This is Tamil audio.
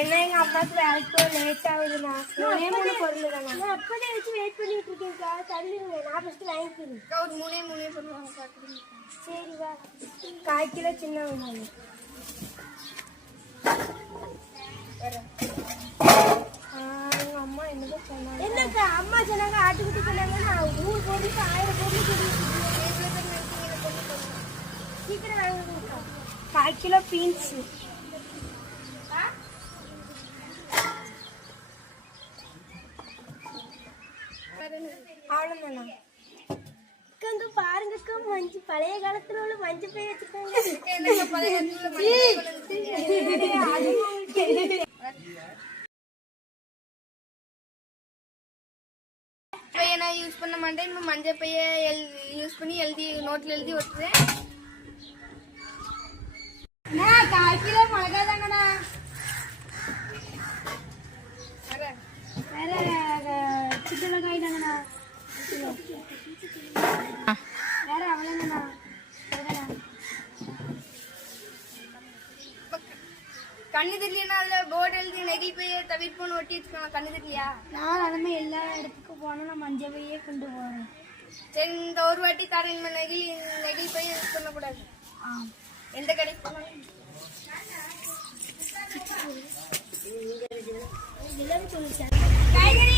என்ன எங்கள் அம்மாவுக்கு வேலைக்கு லேட் ஆகுதுண்ணா. மூணே மூணு பொருள் தானே. நான் அப்போதே வச்சு வெயிட் பண்ணிட்டு இருக்கேன்க்கா. தள்ளிடுங்க, நான் ஃபஸ்ட்டு வாங்கிக்கிறேன். ஒரு மூணே பொருள் வாங்க பார்க்குறேன். சரி வா. 1/4 கிலோ சின்ன வெங்காயம். எங்கள் அம்மா என்னதான் சொன்னாங்க? என்னக்கா அம்மா சொன்னாங்க ஆட்டுக்குட்டி சொன்னாங்க. நான் 100 பொருளுக்கு 1000 பொருள் சொல்லிட்டு சீக்கிரம் வாங்கிடுங்கக்கா. 1/4 கிலோ பீன்ஸு. அவ்வளோதானா? அக்கா பாருங்கக்கா, மஞ்சள் பழைய காலத்துல உள்ள மஞ்சள் பை வச்சுக்கோங்க. நான் யூஸ் பண்ண மாட்டேன். இப்போ மஞ்சள் பைய யூஸ் பண்ணி எழுதி நோட்டில் எழுதி ஒட்டுறேன். 1/4 கிலோ மிளகா தாங்கண்ணா. வேற சின்ன வெங்காயம் தாங்கண்ணா. வேற அவ்வளோங்கண்ணா. கண்ணு தெரியலன்னா அதில் போர்டு எழுதி நெகிழ் பைய தவிர்ப்புன்னு ஒட்டி வச்சுக்கோங்க. கண்ணு தெரியலையா? நான் அதுமே எல்லா இடத்துக்கும் போனால் நான் மஞ்சள் பையே கொண்டு போகிறேன். சரி, இந்த ஒரு வாட்டி தரேன். நெகிழ் பைய யூஸ் பண்ணக்கூடாது. எந்த கடைக்கு போனாலும் எல்லாரும் சொல்லிச்சேன். காய்கறி